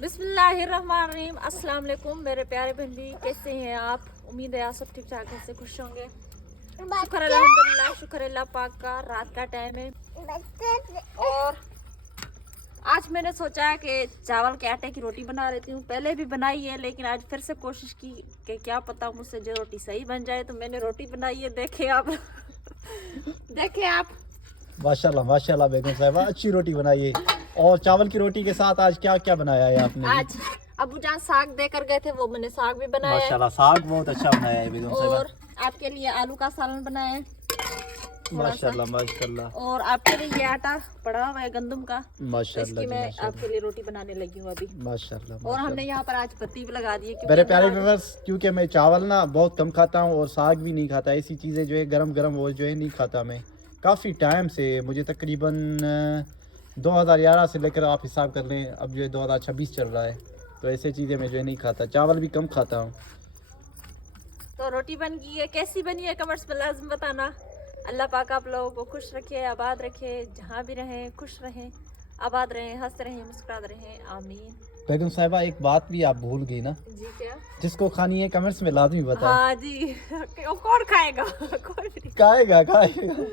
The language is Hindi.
बिस्मिल्लाहिर्रहमानिर्रहीम। अस्सलाम वालेकुम मेरे प्यारे बहन भी, कैसे हैं आप? उम्मीद है आप सब ठीक ठाक से खुश होंगे। शुक्र अल्हम्दुलिल्लाह, शुक्र अल्लाह पाक का। रात का टाइम है और आज मैंने सोचा कि चावल के आटे की रोटी बना लेती हूँ। पहले भी बनाई है लेकिन आज फिर से कोशिश की कि क्या पता मुझसे जो रोटी सही बन जाए। तो मैंने रोटी बनाई है, देखे आप देखे आप। माशाल्लाह माशाल्लाह बेगम साहिबा, अच्छी रोटी बनाई है। और चावल की रोटी के साथ आज क्या क्या बनाया है आपने? आज अबू जान साग देकर गए थे, वो मैंने साग भी बनाया है। माशाल्लाह साग बहुत अच्छा बनाया है बेगम साहिबा। और आपके लिए आलू का सालन बनाया है माशाल्लाह माशाल्लाह। और आपके लिए ये आटा पड़ा हुआ है गंदम का, तो माशाल्लाह इसकी जी, मैं माशाल्लाह। आपके लिए रोटी बनाने लगी हूँ अभी। माशाल्लाह और हमने यहाँ पर आज पत्ती भी लगा दी है क्योंकि मेरे हमें प्यारे आज- व्यूअर्स, क्योंकि मैं चावल ना बहुत कम खाता हूँ और साग भी नहीं खाता। ऐसी चीज़ें जो है गरम गरम वो जो है नहीं खाता मैं काफ़ी टाइम से। मुझे तकरीबन 2011 से लेकर आप हिसाब कर लें, अब जो है 2026 चल रहा है। तो ऐसी चीज़ें मैं जो है नहीं खाता, चावल भी कम खाता हूँ। तो रोटी बन गई है, कैसी बनी है कमेंट्स में लाजम बताना। अल्लाह पाक आप लोगों को खुश रखे, आबाद रखे, जहाँ भी रहें खुश रहें, आबाद रहें, हंसते रहें, मुस्कुराते रहें, आमीन। बेगम साहिबा एक बात भी आप भूल गई ना, जी क्या? जिसको खानी है कमेंट्स में लाजमी बताएं। हाँ जी कौन खाएगा? कोई भी नहीं। खाएगा खाएगा।